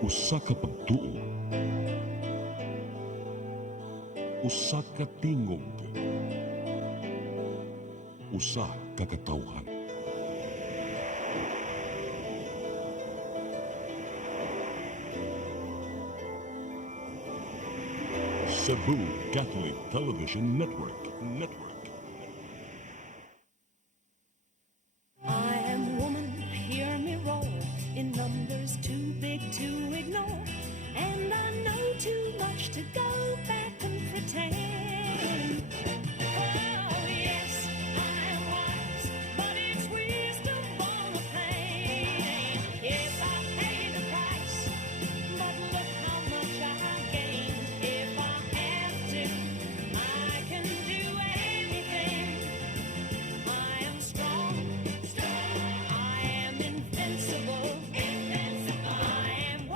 Usa ka pagtuo, usa ka tingog, usa ka katawhan. Cebu Catholic Television Network. I am woman, hear me roar, in numbers too big to ignore, and I know too much to go back and pretend. Oh yes, I am wise, but it's wisdom on the plain. Yes, I paid the price, but look how much I gained. If I have to, I can do anything. I am strong, I am invincible, I am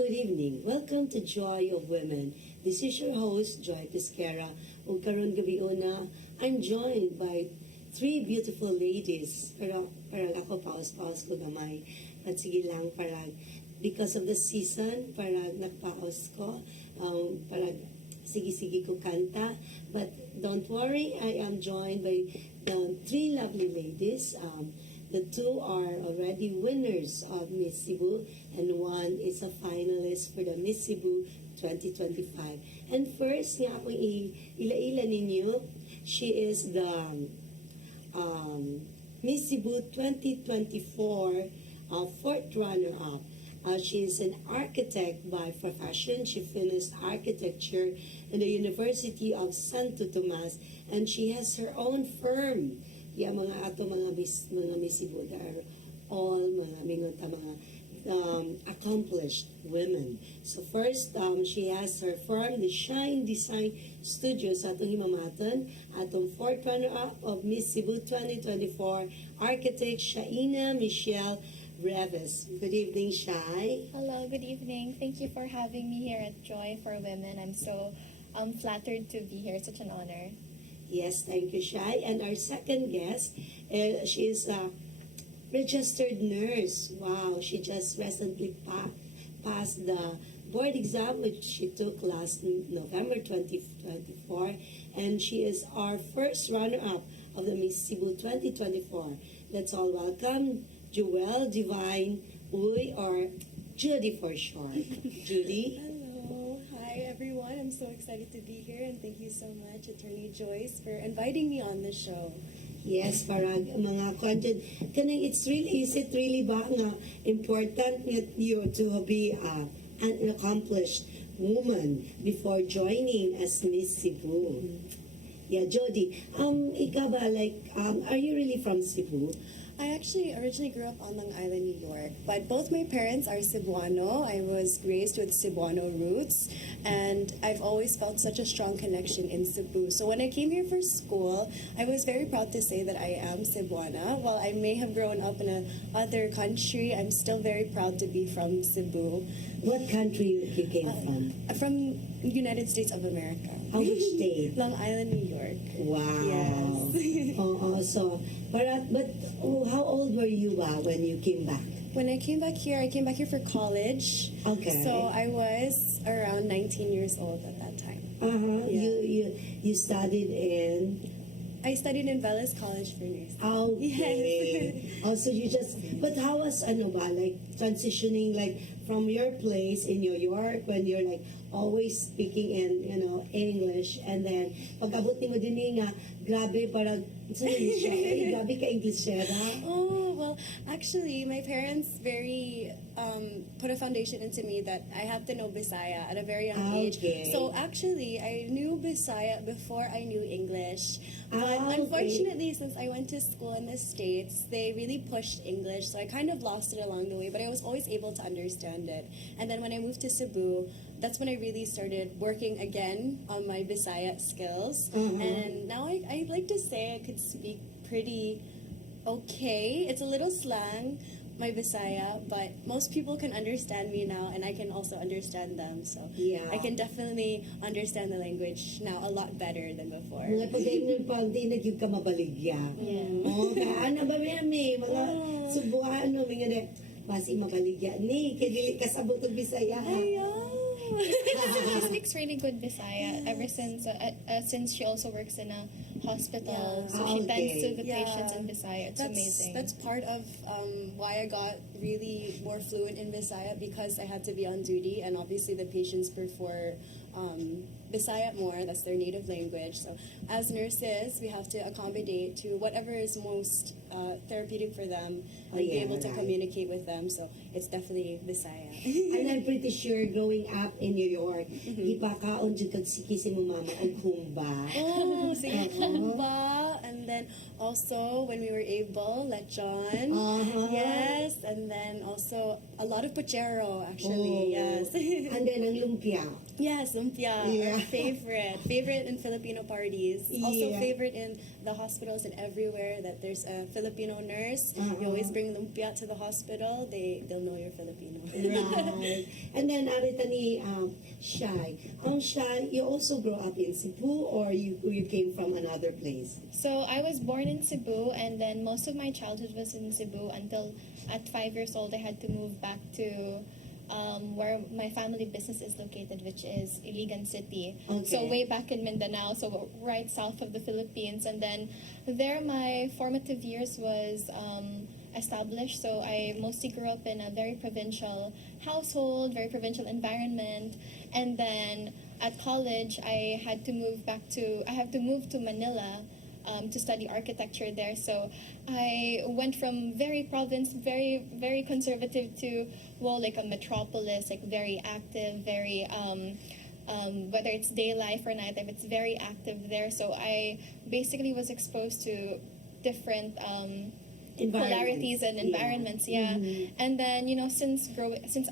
Good evening. Welcome to Joy of Women. This is your host, Joy Pesquera. Ug karon gabi una, I'm joined by three beautiful ladies. Pero parang ako paus-paus ko gamay. At sige lang, parang because of the season, parang nagpaus ko. Parang sige-sige ko kanta. But don't worry, I am joined by three lovely ladies. The two are already winners of Miss Cebu, and one is a finalist for the Miss Cebu 2025. And first, nga akong ila-ila ninyo, she is the Miss Cebu 2024 fourth runner-up. She is an architect by profession. She finished architecture in the University of Santo Tomas, and she has her own firm. Yeah, mga ato mga Miss Cebu, they are all mga accomplished women. So first, she has her firm, the Shine Design Studios, atong himamatan, atong fourth runner-up of Miss Cebu 2024, architect Shaina Michelle Reves. Good evening, Shai. Hello, good evening. Thank you for having me here at Joy for Women. I'm so flattered to be here. It's such an honor. Yes, thank you, Shai. And our second guest, she is a registered nurse. Wow, she just recently passed the board exam, which she took last November 2024. And she is our first runner-up of the Miss Cebu 2024. Let's all welcome Jewel Divine Uy, or Judy for short. Judy? Hello. Hi, everyone. I'm so excited to be here, and thank you so much, Attorney Joyce, for inviting me on the show. Yes, parang mga content. Kanang is it really ba nga important you to be an accomplished woman before joining as Miss Cebu? Yeah, Jody, ikaw ba, are you really from Cebu? I actually originally grew up on Long Island, New York, but both my parents are Cebuano. I was raised with Cebuano roots, and I've always felt such a strong connection in Cebu. So when I came here for school, I was very proud to say that I am Cebuana. While I may have grown up in another country, I'm still very proud to be from Cebu. What country you came from? From United States of America. Which state? Long Island, New York. Wow. Yes. How old were you when you came back? When I came back here for college. Okay. So I was around 19 years old at that time. Yeah. You studied in. I studied in Velas College for nursing. Okay. Yes. Also, but how was transitioning from your place in New York when you're always speaking in English, and then pag-abot mo din nga grabe parang grabe ka Englishera. Oh, well, actually, my parents very put a foundation into me that I have to know Bisaya at a very young age. So actually, I knew Bisaya before I knew English. But unfortunately, since I went to school in the States, they really pushed English, so I kind of lost it along the way, but I was always able to understand it. And then when I moved to Cebu, that's when I really started working again on my Bisaya skills. And now I like to say I could speak pretty okay. It's a little slang, my Bisaya, but most people can understand me now, and I can also understand them. So Yeah. I can definitely understand the language now a lot better than before. Mga pag di nagyug ka mabaligya. Yeah. Oh, ano ba may mga Oh. Subuano, mga Basi mabaligya ni, kay dili kasabot og Bisaya. She speaks really good Bisaya ever since she also works in a hospital. Yeah. So she tends to the Yeah. patients in Bisaya. It's amazing. That's part of why I got really more fluent in Bisaya, because I had to be on duty, and obviously the patients prefer Bisaya more. That's their native language. So as nurses, we have to accommodate to whatever is most therapeutic for them and be able to communicate with them. So it's definitely Bisaya. And I'm pretty sure growing up in New York, ipakaon jud kag siki si mo mama og humba. Oh, sige, kumba. And then also when we were able, lechon. Yes. And then also a lot of puchero, actually. Yes. And then ang lumpia. Yes, lumpia, Yeah. our favorite in Filipino parties. Also Yeah. favorite in the hospitals and everywhere that there's a Filipino nurse. You always bring lumpia to the hospital. They'll know you're Filipino. Right. And then arita ni Shai. Shai, you also grew up in Cebu, or you came from another place? So I was born in Cebu, and then most of my childhood was in Cebu until at 5 years old I had to move back to where my family business is located, which is Iligan City. Okay. So way back in Mindanao, so right south of the Philippines. And then there my formative years was established. So I mostly grew up in a very provincial household, very provincial environment. And then at college, I had to move to Manila to study architecture there. So I went from very province, very, very conservative to, like a metropolis, like very active, very, whether it's day life or night life, it's very active there. So I basically was exposed to different polarities and environments, yeah. And then, since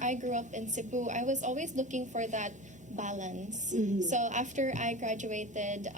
I grew up in Cebu, I was always looking for that balance. So after I graduated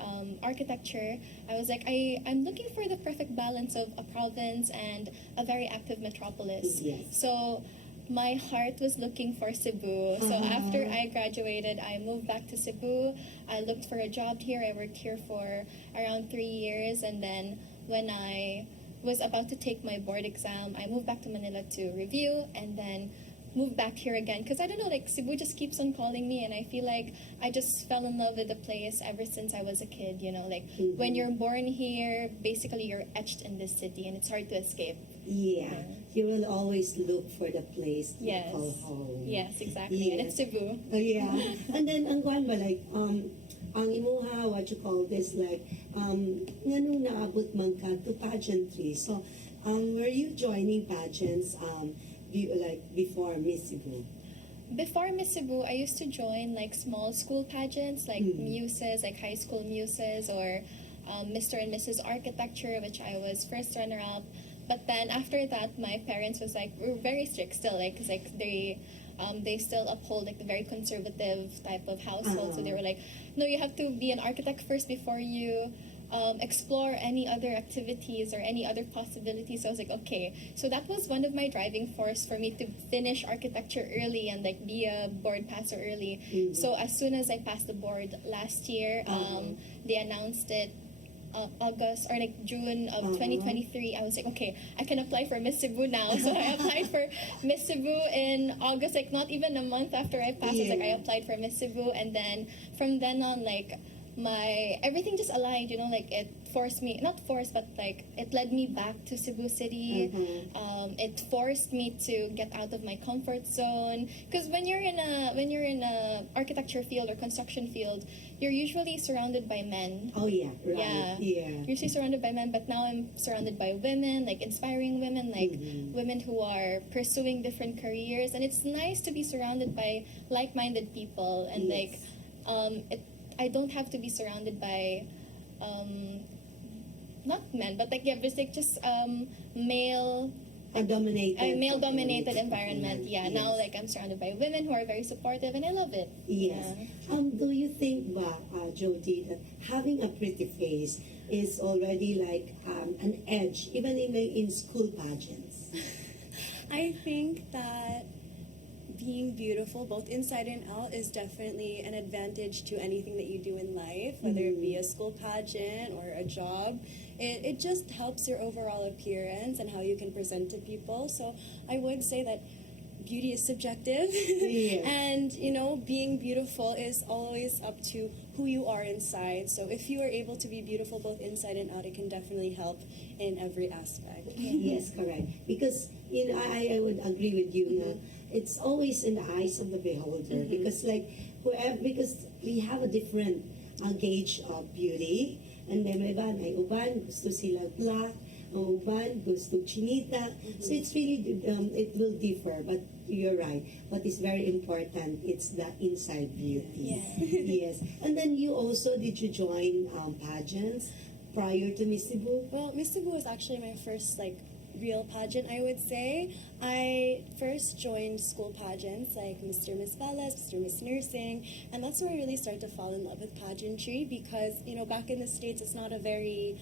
architecture, I was like, I'm looking for the perfect balance of a province and a very active metropolis. Yes. So my heart was looking for Cebu. So after I graduated, I moved back to Cebu. I looked for a job here. I worked here for around 3 years, and then when I was about to take my board exam, I moved back to Manila to review, and then moved back here again, because I don't know, like Cebu just keeps on calling me, and I feel like I just fell in love with the place ever since I was a kid. Like when you're born here, basically you're etched in this city, and it's hard to escape. Yeah. You will always look for the place to Yes. call home. Yes, exactly. And Yes. it's Cebu. Yeah. And then ang kuan ba, like ang imuha, what you call this, like nganong naabot man ka to pageantry. So were you joining pageants like before Miss Cebu? Before Miss Cebu, I used to join like small school pageants, like muses, like high school muses, or Mr. and Mrs. Architecture, which I was first runner-up. But then after that, my parents was like, we're very strict still, like, 'cause like they still uphold like the very conservative type of household. So they were like, no, you have to be an architect first before you explore any other activities or any other possibilities. So I was like, okay. So that was one of my driving force for me to finish architecture early and like be a board passer early. So as soon as I passed the board last year, they announced it August or like June of 2023. I was like, okay, I can apply for Miss Cebu now. So I applied for Miss Cebu in August, like not even a month after I passed. I was like, I applied for Miss Cebu, and then from then on, like everything just aligned, like it forced me, not forced, but like it led me back to Cebu City. It forced me to get out of my comfort zone, because when you're in a architecture field or construction field, you're usually surrounded by men. Oh yeah, right. Yeah. Yeah. Usually surrounded by men, but now I'm surrounded by women, like inspiring women, like women who are pursuing different careers, and it's nice to be surrounded by like-minded people, and Yes. I don't have to be surrounded by not men, but like just male. A male-dominated environment. Yeah, Yes. now like I'm surrounded by women who are very supportive, and I love it. Yes. Yeah. Do you think ba, Jody, that having a pretty face is already like an edge, even in school pageants? I think that being beautiful, both inside and out, is definitely an advantage to anything that you do in life, whether it be a school pageant or a job. It just helps your overall appearance and how you can present to people. So I would say that beauty is subjective. Yeah. And, being beautiful is always up to who you are inside. So if you are able to be beautiful both inside and out, it can definitely help in every aspect. Yes, correct. Because I would agree with you. Na it's always in the eyes of the beholder. Because because we have a different gauge of beauty, and then may uban gusto sila black, ang uban gusto chinita. So it's really it will differ. But you're right. What is very important, it's the inside beauty. Yes. And then did you join pageants prior to Miss Cebu? Well, Miss Cebu was actually my first real pageant, I would say. I first joined school pageants like Mr. Miss Ballas, Mr. Miss Nursing, and that's where I really started to fall in love with pageantry because, back in the States, it's not a very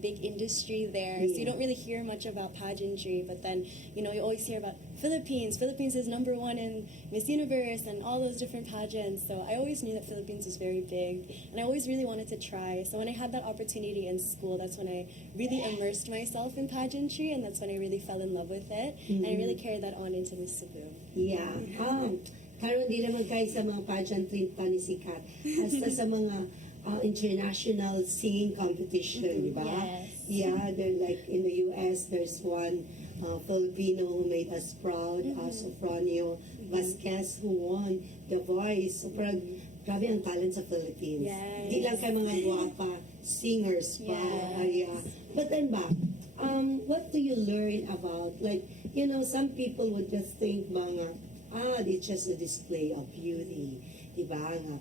big industry there, so you don't really hear much about pageantry, but then, you always hear about Philippines. Philippines is number one in Miss Universe and all those different pageants, so I always knew that Philippines was very big, and I always really wanted to try. So when I had that opportunity in school, that's when I really immersed myself in pageantry, and that's when I really fell in love with it, and I really carried that on into Miss Cebu. Yeah. Karon di naman kayo sa mga pageantry pa ni sikat. Hasta sa mga international singing competition, di ba? Yes. Yeah, they're like in the US, there's one Filipino who made us proud, Sofronio Vasquez, who won The Voice. So parang grabe ang talent sa Philippines. Yes. Di lang kayo mga guwapa singers pa. Yes. Yeah. But then what do you learn about, some people would just think mga, it's just a display of beauty. Diba nga?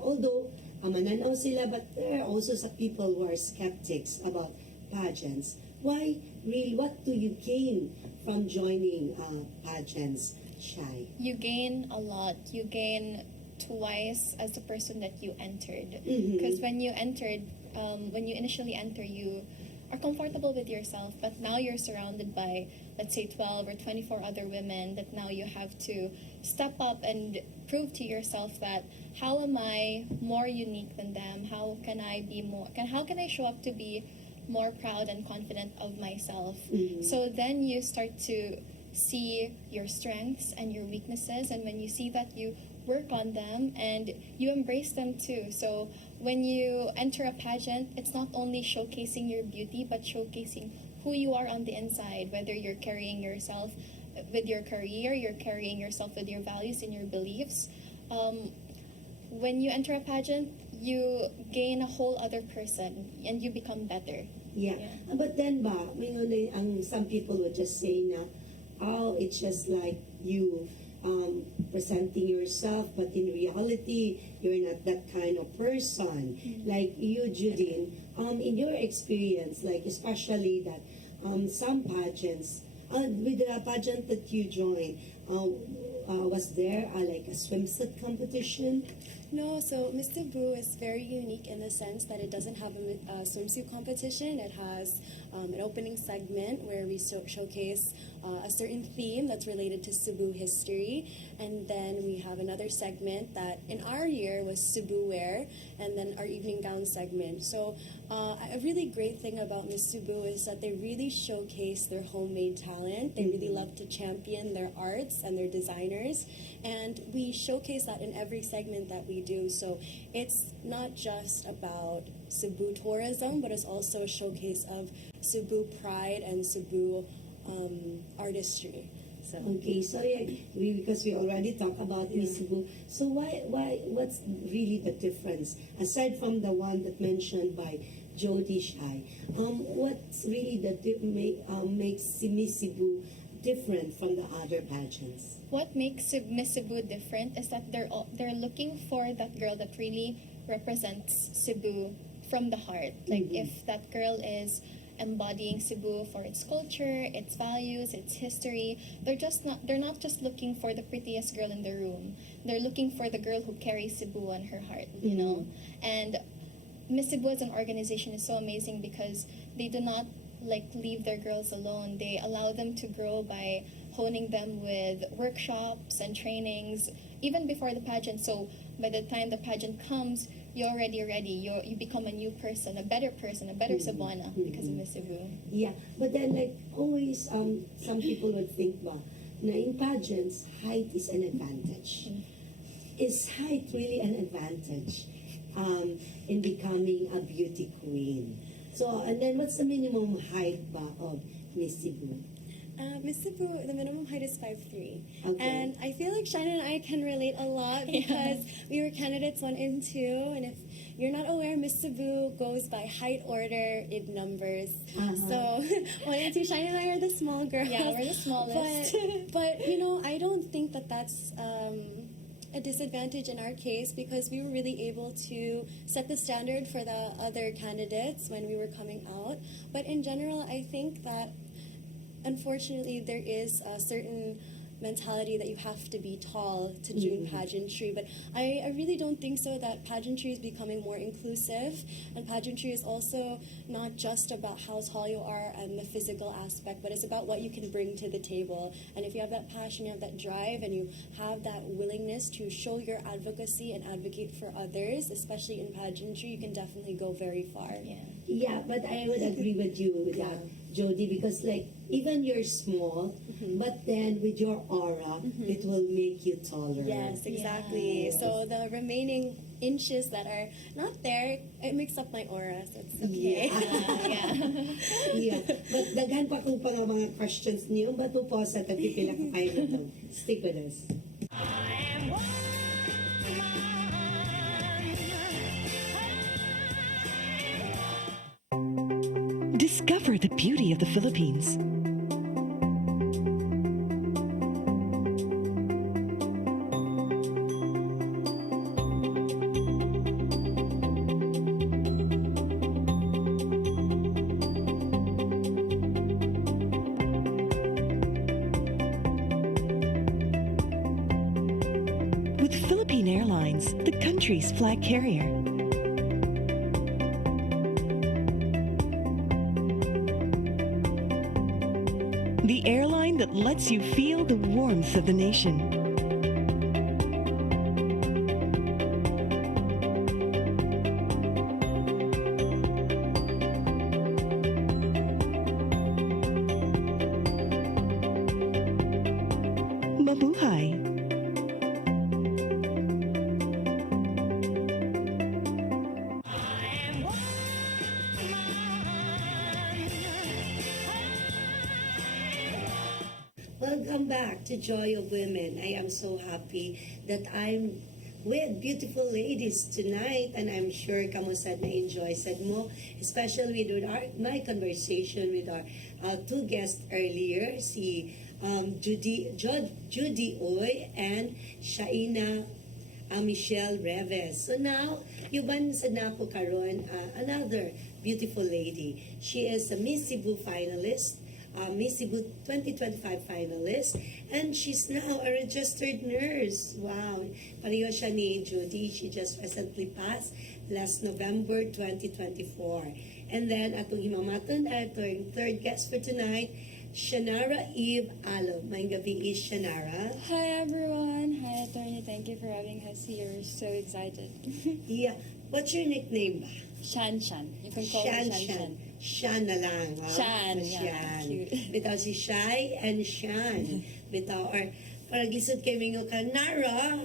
Although, mananaw sila, but there are also some people who are skeptics about pageants. Why, really, what do you gain from joining pageants, Shai? You gain a lot. You gain twice as the person that you entered. Mhm. Because when you initially enter, you are comfortable with yourself, but now you're surrounded by, let's say, 12 or 24 other women that now you have to step up and prove to yourself that how am I more unique than them? How can I show up to be more proud and confident of myself? So then you start to see your strengths and your weaknesses, and when you see that, you work on them and you embrace them too. So when you enter a pageant, it's not only showcasing your beauty, but showcasing who you are on the inside, whether you're carrying yourself with your career, you're carrying yourself with your values and your beliefs. When you enter a pageant, you gain a whole other person and you become better. Yeah. But then some people would just say na, it's just like you presenting yourself, but in reality, you're not that kind of person. Like you, Judine, in your experience, especially that some pageants, with the pageant that you joined, was there a swimsuit competition? No, so Miss Cebu is very unique in the sense that it doesn't have a swimsuit competition. It has an opening segment where we showcase a certain theme that's related to Cebu history, and then we have another segment that in our year was Cebu wear, and then our evening gown segment. So a really great thing about Miss Cebu is that they really showcase their homemade talent. They really love to champion their arts and their designers, and we showcase that in every segment that we do. So it's not just about Cebu tourism, but it's also a showcase of Cebu pride and Cebu artistry. So Okay, so because we already talked about Miss Cebu, so what's really the difference aside from the one that mentioned by Jody Shai? What's really makes Miss Cebu different from the other pageants? What makes Miss Cebu different is that they're looking for that girl that really represents Cebu from the heart. Like if that girl is embodying Cebu for its culture, its values, its history, they're not just looking for the prettiest girl in the room. They're looking for the girl who carries Cebu on her heart, you know. And Miss Cebu as an organization is so amazing because they do not leave their girls alone. They allow them to grow by honing them with workshops and trainings even before the pageant. So by the time the pageant comes, you're already ready. You become a new person, a better Cebuana because of Miss Cebu. Yeah, but then always, some people would think na in pageants, height is an advantage. Is height really an advantage in becoming a beauty queen? So, and then what's the minimum height ba of Miss Cebu? Miss Cebu, the minimum height is 5'3". Okay. And I feel like Shannon and I can relate a lot because we were candidates 1 and 2. And if you're not aware, Miss Cebu goes by height order in numbers. So 1 and 2, Shannon and I are the small girls. Yeah, we're the smallest. But you know, I don't think that that's a disadvantage in our case because we were really able to set the standard for the other candidates when we were coming out. But in general, I think that unfortunately, there is a certain mentality that you have to be tall to do pageantry, but I really don't think so, that pageantry is becoming more inclusive, and pageantry is also not just about how tall you are and the physical aspect, but it's about what you can bring to the table. And if you have that passion, you have that drive, and you have that willingness to show your advocacy and advocate for others, especially in pageantry, you can definitely go very far. Yeah, but I would agree with you with that, Jody, because like even you're small, but then with your aura, it will make you taller. Yes, exactly. Yes. So the remaining inches that are not there, it makes up my aura, so it's okay. Yeah. But daghan pa ko pa nga mga questions niyo, but po sa tapipila ka kayo nito. Stick with us. Discover the beauty of the Philippines. With Philippine Airlines, the country's flag carrier. The airline that lets you feel the warmth of the nation. Mabuhay! Welcome back to Joy of Women. I am so happy that I'm with beautiful ladies tonight, and I'm sure kamusta na-enjoy sad mo, especially with my conversation with our two guests earlier, si Judy Oy and Shaina Michelle Reves. So now, yuban sa napo karon another beautiful lady. She is a Miss Cebu finalist, Miss Cebu 2025 finalist, and she's now a registered nurse. Wow! Pareho siya ni Judy. She just recently passed last November 2024. And then, atong himamatan, atong third guest for tonight, Shanara Eve Alo. May gabi is Shanara. Hi everyone. Hi attorney. Thank you for having us here. So excited. Yeah. What's your nickname ba? Shan Shan. You can call me Shan Shan. Shan na lang. Ha? Shan, Mas yeah, Shan. cute. Bitaw si Shai and Shan. Bitaw, or para gisod kay Mingo ka, Nara.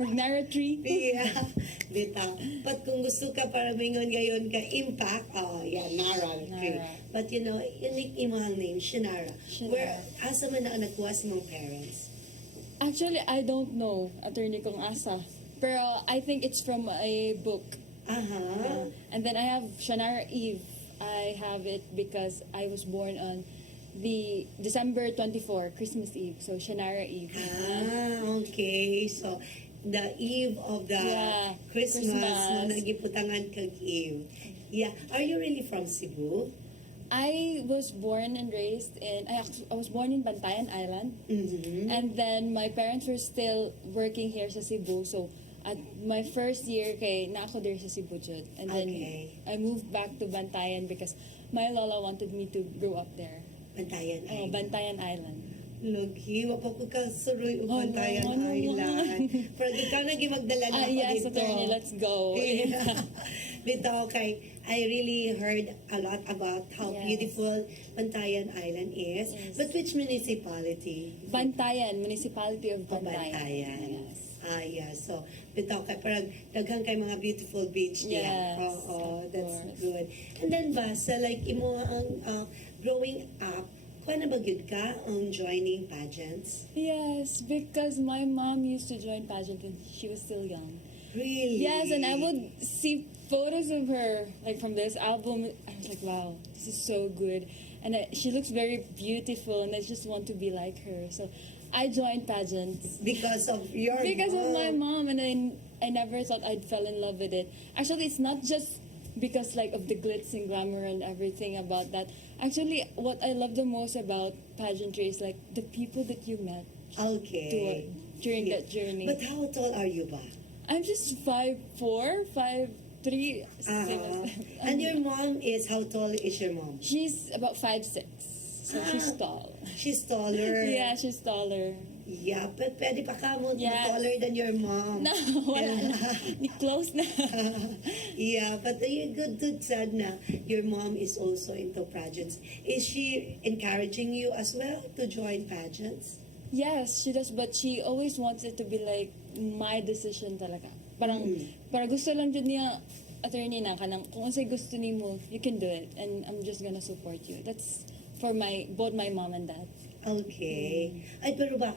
Nara tree. Yeah. Bitaw. But kung gusto ka para mingon gayon ka impact, oh yeah, Nara. Okay. Nara. But you know, unique imong name, Shanara. Shanara. Where, asa man na nakuha sa mong parents? Actually, I don't know, attorney, kung asa. Pero I think it's from a book. Aha. And then I have Shanara Eve. I have it because I was born on the December 24, Christmas Eve. So Shanara Eve. Okay. So, the eve of the Yeah, Christmas, Christmas. na nagiputangan kag Eve. Yeah. Are you really from Cebu? I was born and raised in, I was born in Bantayan Island. Mm-hmm. And then my parents were still working here sa Cebu. So at my first year kay na ako there sa Cebu jud. And then Okay. I moved back to Bantayan because my lola wanted me to grow up there. Bantayan Oh, Island. Bantayan Island. Logi, wapa ko ka suroy o Oh, Bantayan no. Island. Pero ikaw nagi magdala na ako Yes, dito. attorney, let's go. Yeah. Bitaw kay I really heard a lot about how Yes. beautiful Bantayan Island is. Yes. But which municipality? Bantayan, Municipality of Oh, Bantayan. Bantayan. Yes. Yeah. So, bitaw kay parang daghang kay mga beautiful beach diya. Yes, Oo, of that's course. good. And then ba, sa like imo ang growing up, kuha na ba gyud ka ang joining pageants? Yes, because my mom used to join pageant when she was still young. Really? Yes, and I would see photos of her, like from this album. I was like, wow, this is so good. And she looks very beautiful, and I just want to be like her. So I joined pageants Because of your because of my mom. mom, and I never thought I'd fell in love with it. Actually, it's not just because like of the glitz and glamour and everything about that. Actually, what I love the most about pageantry is like the people that you met Okay. during that journey. But how tall are you ba? I'm just 5'4", 5'3". same as- And your mom is, how tall is your mom? She's about 5'6", so she's tall. She's taller. Yeah, she's taller. Yeah, but pwede pa ka mo Yes. taller than your mom. No, wala na. Di close na. Yeah, but the good sad na your mom is also into pageants. Is she encouraging you as well to join pageants? Yes, she does, but she always wants it to be like my decision talaga. Parang, para gusto lang dyan niya, attorney na kanang, kung unsay gusto nimo, you can do it, and I'm just gonna support you. That's for both my mom and dad. Okay. Ay, pero ba,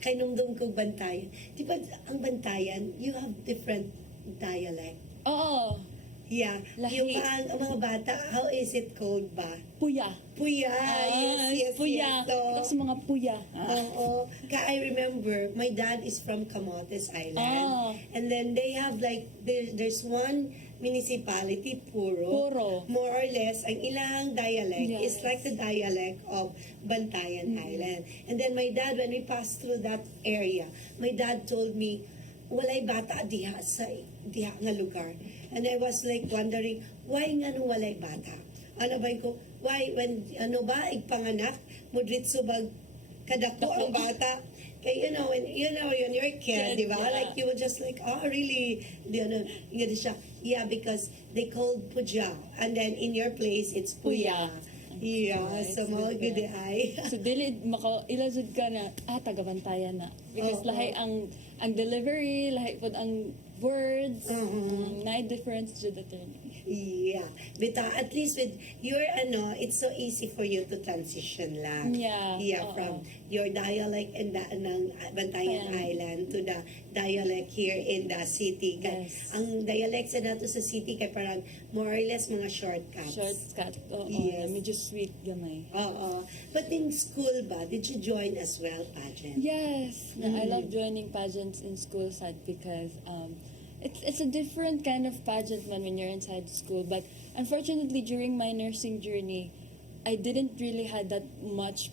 kay nungdong ko Bantayan, di ba ang Bantayan, you have different dialect? Oo, Yeah. Lahi. Yung ang mga bata, how is it called ba? puya. Puya. Yes. Puya. So, Ito sa mga puya. oo. I remember, my dad is from Camotes Island. Oh. And then they have like, there's one municipality, Puro. Puro. More or less, ang ilang dialect is Yes. like the dialect of Bantayan Island. And then my dad, when we passed through that area, my dad told me, walay bata diha sa diha nga lugar. And I was like wondering, why nga nung walay bata? Ano ba ko, why when ano ba igpanganak mo dritso bag kadako ang bata? Kay when when you're a kid, di ba? Yeah. Like you were just like, oh really? Di ano, nga di siya. Yeah, because they called puja, and then in your place it's puya. Yeah, Right, so mga super. good ay. So dili ilazud ka na taga-Bantayan na because Oo. lahi ang delivery, lahi pod ang words, Mhm. na difference jud attorney. Yeah. But at least with your it's so easy for you to transition lang. Yeah, Yeah, oo. from your dialect in ng Bantayan Ayan. Island to the dialect here in the city. Kay Yes. ang dialect sa nato sa city kay parang more or less mga shortcuts. Shortcut. Oo, Yes. medyo sweet gamay. Oo. But in school ba, did you join as well pageant? Yes, I love joining pageants in school side because it's a different kind of pageant man when you're inside school. But unfortunately, during my nursing journey, I didn't really had that much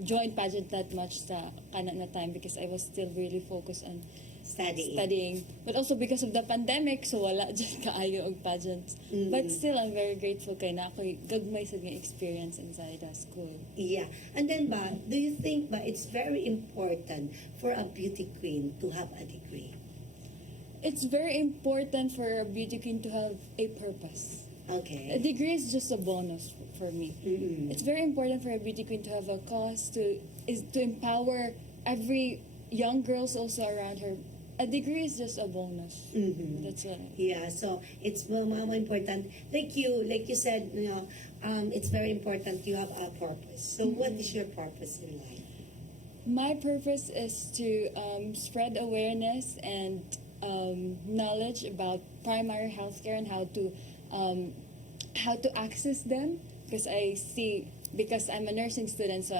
join pageant that much sa kana na time because I was still really focused on studying. But also because of the pandemic, so wala dyan kaayo og pageants. But still, I'm very grateful kay na ako'y gagmay sa nga experience inside the school. Yeah. And then ba, do you think ba it's very important for a beauty queen to have a degree? It's very important for a beauty queen to have a purpose. A Okay. degree is just a bonus for me. Mm-mm. It's very important for a beauty queen to have a cause to empower every young girls also around her. A degree is just a bonus. Mhm. That's what. Yeah, so it's more important. Like you said, it's very important you have a purpose. So what is your purpose in life? My purpose is to spread awareness and knowledge about primary healthcare and how to access them. Because because I'm a nursing student, so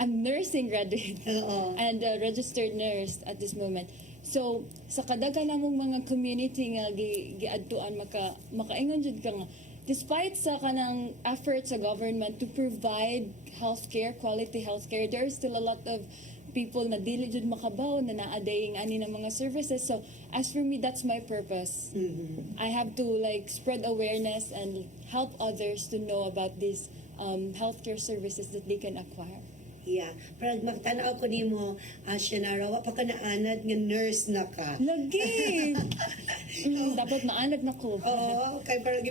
I'm nursing graduate Oo. and a registered nurse at this moment. So sa kadaghan namong mga community nga giadtuan makaingon jud ka nga despite sa kanang efforts sa government to provide healthcare, quality healthcare, there is still a lot of people na dili jud makabaw na naadaying ani ng mga services. So as for me, that's my purpose. I have to spread awareness and help others to know about these healthcare services that they can acquire. Yeah. Parang magtanaw ko nimo, Shanara, wa pa ka naanad nga nurse na ka. Lagi! Dapat maanad na ko. Oo, kay parang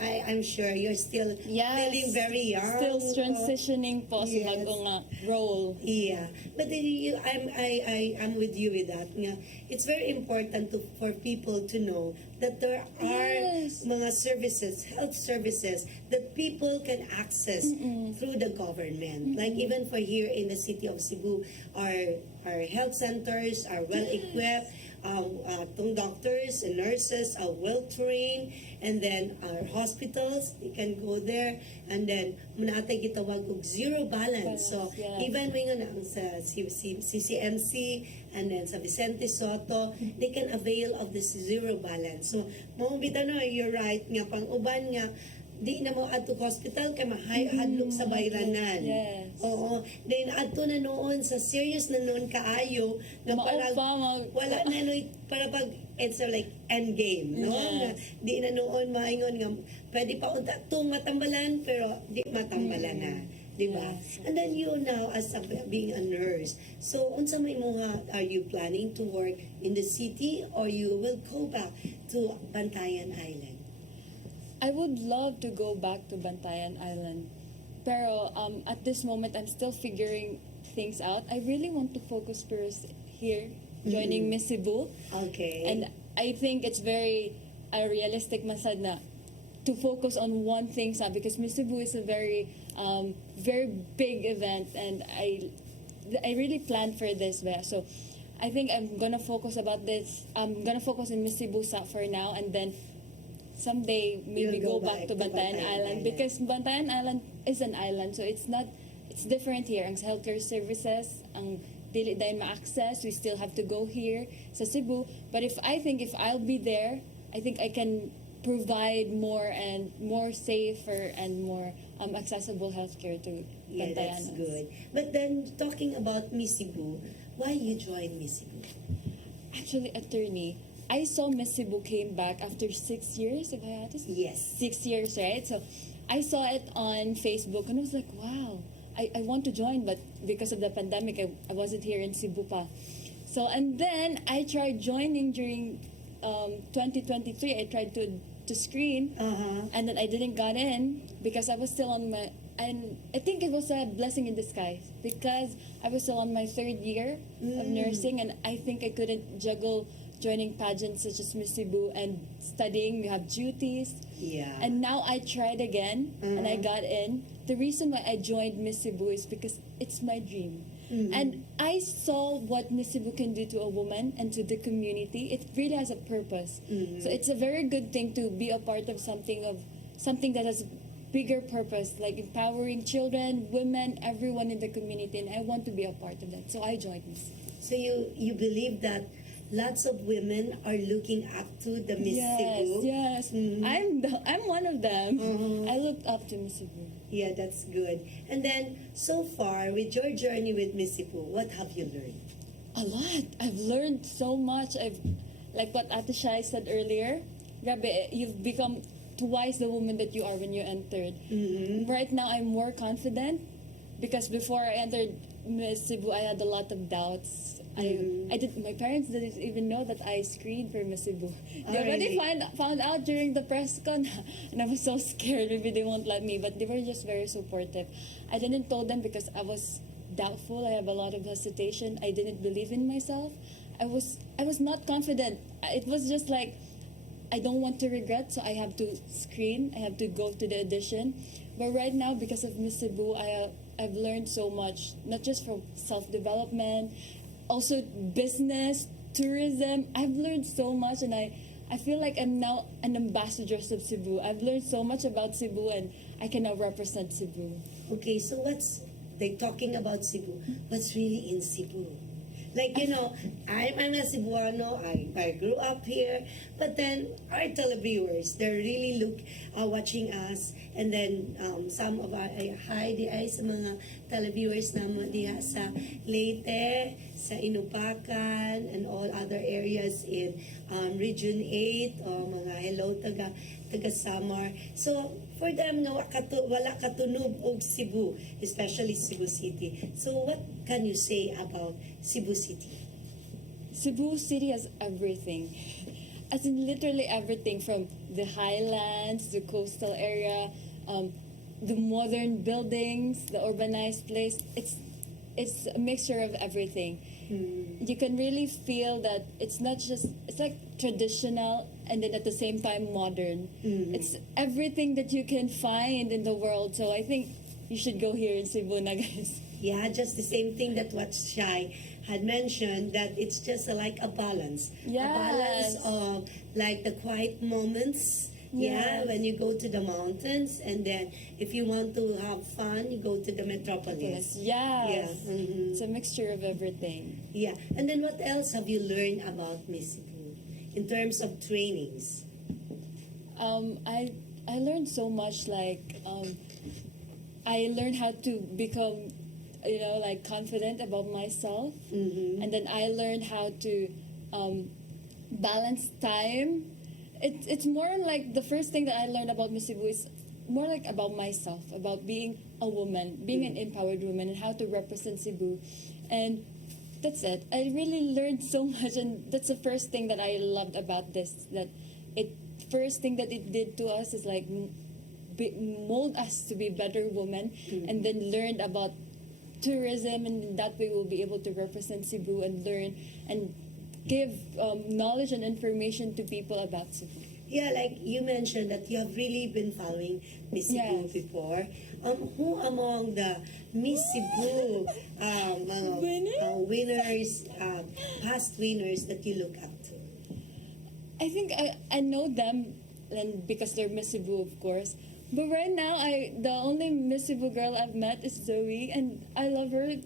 I'm sure you're still Yes. feeling very young. Still transitioning po sa Yes. bago nga role. Yeah, but I'm with you with that. Nga, it's very important for people to know that there are Yes. mga services, health services that people can access through the government. Like even for here in the city of Cebu, our health centers are well equipped. Tong doctors and nurses are well trained, and then our hospitals, they can go there, and then munatay gitawag og zero balance. So Yes. even may nga na ang sa CCMC and then sa Vicente Soto, they can avail of this zero balance. So mo bitaw no, you're right nga pang uban nga di na mo adto hospital kay hadlok sa bayranan. Yes. Oo. Then adto na noon sa serious na noon kaayo nga parang wala na noy para pag it's a like end game, no? Yes. Nga, di na noon maingon nga pwede pa unta tung matambalan pero di matambalan na. Di ba? Yes. And then you now as being a nurse. So unsa may mga are you planning to work in the city or you will go back to Bantayan Island? I would love to go back to Bantayan Island. Pero at this moment, I'm still figuring things out. I really want to focus first here, joining Miss Cebu. Okay. And I think it's very realistic masad na to focus on one thing sa because Miss Cebu is a very very big event and I really planned for this. So I think I'm gonna focus about this. I'm gonna focus on Miss Cebu sa for now, and then someday maybe You'll go back to Bantayan Bantayan Island because Bantayan Island is an island, so it's different here. Ang healthcare services, ang dili dahil ma-access, we still have to go here sa Cebu. But if I'll be there, I think I can provide more and more safer and more accessible healthcare to Yeah, that's Bantayanos. good. But then, talking about Miss Cebu, why you join Miss Cebu? Actually, attorney, I saw Miss Cebu came back after 6 years, if I had to say. Yes. 6 years, right? So I saw it on Facebook and I was like, wow, I want to join, but because of the pandemic, I wasn't here in Cebu pa. So, and then I tried joining during 2023. I tried to screen, and then I didn't got in because I was still on my, and I think it was a blessing in disguise because I was still on my 3rd year of nursing, and I think I couldn't juggle joining pageants such as Miss Cebu and studying. We have duties. Yeah. And now I tried again and I got in. The reason why I joined Miss Cebu is because it's my dream. And I saw what Miss Cebu can do to a woman and to the community. It really has a purpose. So it's a very good thing to be a part of something that has bigger purpose, like empowering children, women, everyone in the community, and I want to be a part of that. So I joined Miss Cebu. So you believe that lots of women are looking up to the Miss Cebu? Yes, I'm one of them. I look up to Miss Cebu. Yeah, that's good. And then, so far, with your journey with Miss Cebu, what have you learned? A lot. I've learned so much. Like what Ate Shai said earlier, grabe, you've become twice the woman that you are when you entered. Right now, I'm more confident because before I entered Miss Cebu, I had a lot of doubts. My parents didn't even know that I screened for Miss Cebu. They already found out during the press con, and I was so scared. Maybe they won't let me, but they were just very supportive. I didn't tell them because I was doubtful. I have a lot of hesitation. I didn't believe in myself. I was not confident. It was just like I don't want to regret, so I have to screen. I have to go to the audition. But right now, because of Miss Cebu, I've learned so much, not just from self-development, also business, tourism. I've learned so much, and I feel like I'm now an ambassador of Cebu. I've learned so much about Cebu, and I can now represent Cebu. Okay, so they're talking about Cebu, what's really in Cebu? Like, I'm a Cebuano, I grew up here, but then our televiewers, they're really watching us, and then some of our, hi di ay sa mga televiewers naman diha sa Leyte, sa Inupakan, and all other areas in Region 8, mga hello taga Samar. So, for them no wala katunog og Cebu, especially Cebu City. So what can you say about Cebu City? Cebu City has everything. As in literally everything from the highlands, the coastal area, the modern buildings, the urbanized place. It's a mixture of everything. You can really feel that it's not just, it's like traditional and then at the same time modern. It's everything that you can find in the world. So I think you should go here in Cebu na, guys. Yeah, just the same thing that what Shai had mentioned, that it's just like a balance. A balance Yes. of like the quiet moments. Yeah, Yes. when you go to the mountains, and then if you want to have fun, you go to the metropolis. Yes. mhm. It's a mixture of everything. Yeah, and then what else have you learned about Miss Cebu in terms of trainings? I learned so much. Like I learned how to become, like confident about myself, and then I learned how to balance time. It's more like the first thing that I learned about Miss Cebu is more like about myself, about being a woman, being an empowered woman, and how to represent Cebu, and that's it. I really learned so much, and that's the first thing that I loved about this. That it first thing that it did to us is like mold us to be better women, and then learned about tourism, and in that way we'll be able to represent Cebu and learn and give knowledge and information to people about Cebu. Yeah, like you mentioned that you have really been following Miss Cebu Yes. before. Who among the Miss Cebu winners, past winners that you look up to? I think I know them, and because they're Miss Cebu, of course. But right now, the only Miss Cebu girl I've met is Zoe, and I love her.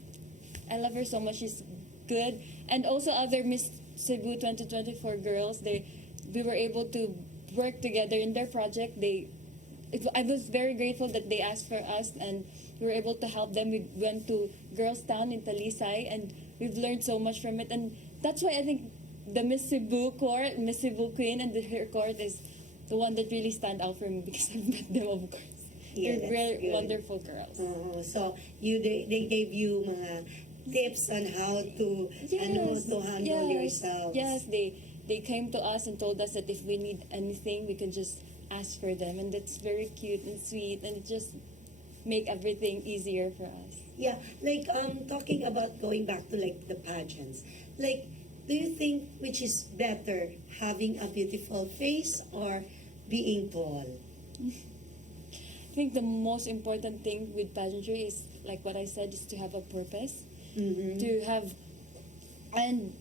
I love her so much. She's good, and also other Miss Cebu 2024 girls. We were able to work together in their project. I was very grateful that they asked for us, and we were able to help them. We went to Girls Town in Talisay, and we've learned so much from it. And that's why I think the Miss Cebu court, Miss Cebu Queen, and her court is the one that really stand out for me because I've met them, of course. Yeah, They're that's very good. wonderful girls. So they gave you mga tips on how to handle yourselves. Yes, they came to us and told us that if we need anything, we can just ask for them, and that's very cute and sweet, and it just make everything easier for us. Yeah, like talking about going back to like the pageants, like do you think which is better, having a beautiful face or being tall? I think the most important thing with pageantry is, like what I said, is to have a purpose, to have, and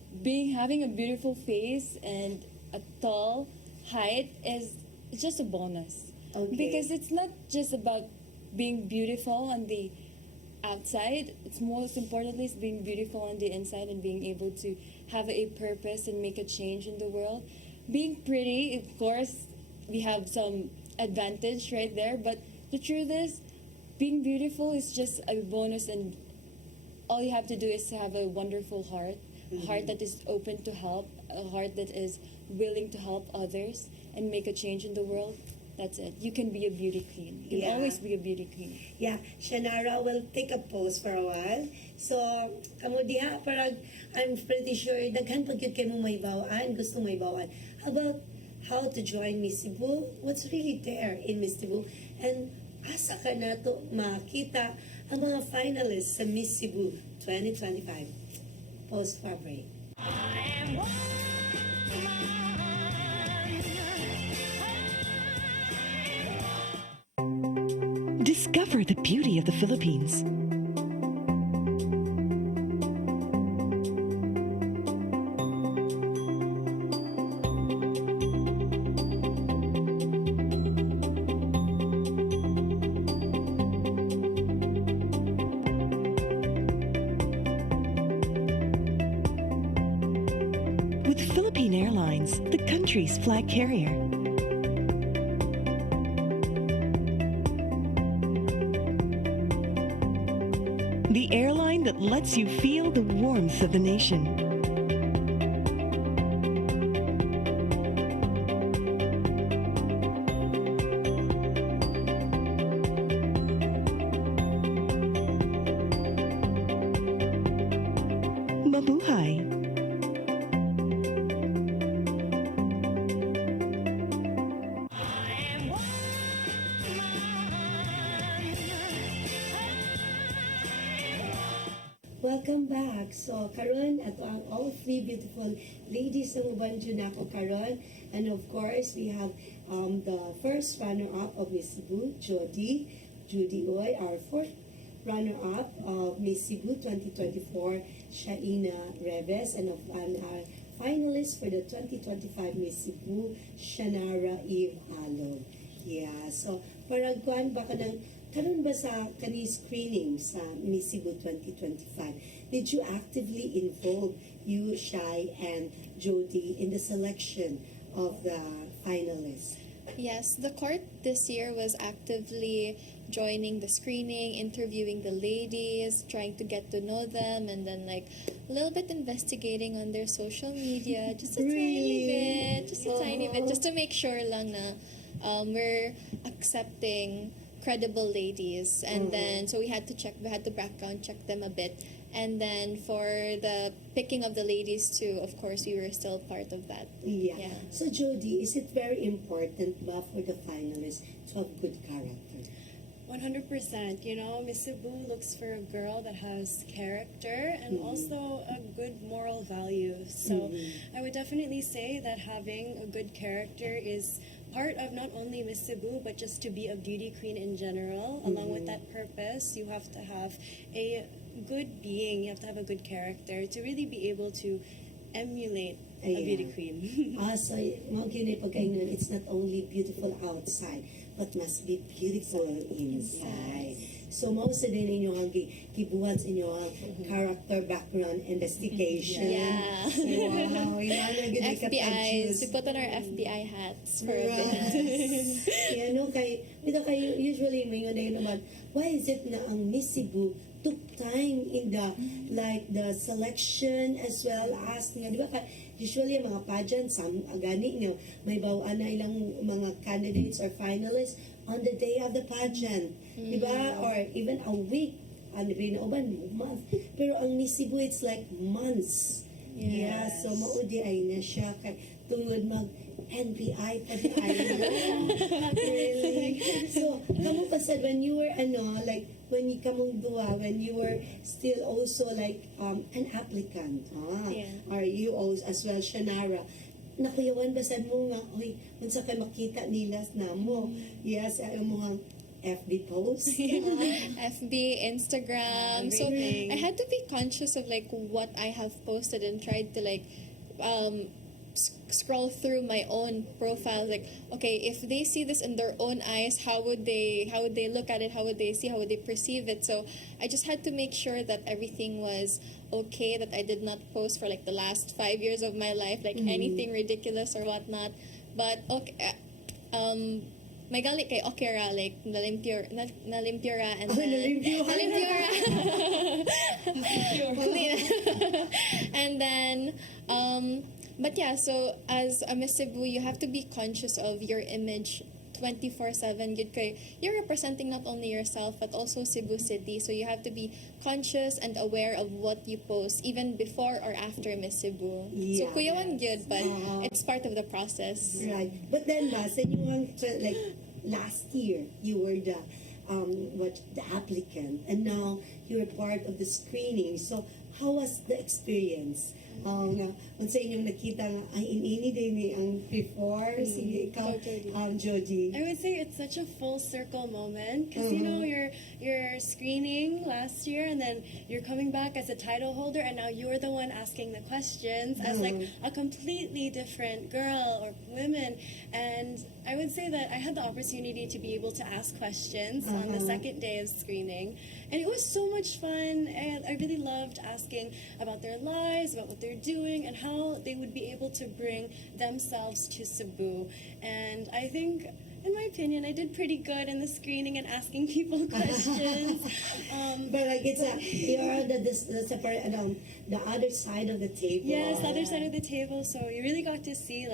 having a beautiful face and a tall height is just a bonus. Okay. Because it's not just about being beautiful on the outside. It's most importantly is being beautiful on the inside and being able to have a purpose and make a change in the world. Being pretty, of course, we have some advantage right there, but the truth is, being beautiful is just a bonus, and all you have to do is to have a wonderful heart, a heart that is open to help, a heart that is willing to help others and make a change in the world. That's it. You can be a beauty queen. You can Yeah. always be a beauty queen. Yeah, Shanara will take a pause for a while. So, kamo diha, parang, I'm pretty sure, daghan pag yun kayo mong may bawaan, gusto may bawaan. About how to join Miss Cebu, what's really there in Miss Cebu, and asa ka na to makita ang mga finalists sa Miss Cebu 2025. Pause for a break. Discover the beauty of the Philippines. With Philippine Airlines, the country's flag carrier. The airline that lets you feel the warmth of the nation. mabuhay. Welcome back. So, karon ato ang all three beautiful ladies ng uban dyan ako karon. And of course, we have the first runner-up of Miss Cebu, Judy Oy, our fourth runner-up of Miss Cebu 2024, Shaina Reves, and our finalist for the 2025 Miss Cebu, Shanara Eve Alog. Yeah, so parang kuan baka ng karon ba sa kani screening sa Miss Cebu 2025, did you actively involve you, Shai, and Jody in the selection of the finalists? Yes, the court this year was actively joining the screening, interviewing the ladies, trying to get to know them, and then like a little bit investigating on their social media, just a tiny bit, just to make sure lang na we're accepting credible ladies. And then so we had to background check them a bit. And then for the picking of the ladies too, of course, we were still part of that. Yeah. So Jody, is it very important ba for the finalists to have good character? 100%. You know, Miss Cebu looks for a girl that has character and also a good moral value. So I would definitely say that having a good character is part of not only Miss Cebu, but just to be a beauty queen in general. Along with that purpose, you have to have a good being, you have to have a good character to really be able to emulate a beauty queen. So pagkainan, it's not only beautiful outside, but must be beautiful inside. So most of din inyong gibuhat sa inyong character background investigation. Yeah. Wow, FBIs. We put on our FBI hats for a bit. Yeah, no, ito kayo, usually may nga naman, why is it na ang Miss Cebu took time in the selection as well as nga, di ba usually mga pageants, gani nyo, may bawaan na ilang mga candidates or finalists on the day of the pageant, di ba? Or even a week, month. Pero ang Miss Cebu, it's like months. Yeah, so maudi ay na siya tungod mag NBI pa di ay really. So, kamo pasad when you were when you kamong dua, when you were still also an applicant, or you also as well, Shanara, nakuyawan basad mo nga, oy, unsa kay makita nila na mo. Yes, ay mga FB post. FB, Instagram. So I had to be conscious of what I have posted and tried to scroll through my own profile. Okay, if they see this in their own eyes, how would they look at it? How would they see? How would they perceive it? So I just had to make sure that everything was okay, that I did not post for the last 5 years of my life, anything ridiculous or whatnot. But okay, may gali kay Okera, nalimpyura and nalimpyura. And then but yeah, so as a Miss Cebu, you have to be conscious of your image 24/7. You're representing not only yourself but also Cebu City, so you have to be conscious and aware of what you post even before or after Miss Cebu. So kuyawan good, but it's part of the process. Right. But then sa inyong last year you were the applicant, and now you're part of the screening. So how was the experience? Unsa inyong nakita nga ay inini din ni ang before sige ikaw Jody. I would say it's such a full circle moment because you know you're screening last year and then you're coming back as a title holder and now you're the one asking the questions as a completely different girl or woman. And I would say that I had the opportunity to be able to ask questions on the second day of screening, and it was so much fun, and I really loved asking about their lives, about what they're doing, and how they would be able to bring themselves to Cebu. And I think, in my opinion, I did pretty good in the screening and asking people questions. But you're the other side of the table. Yes, the other side of the table. So you really got to see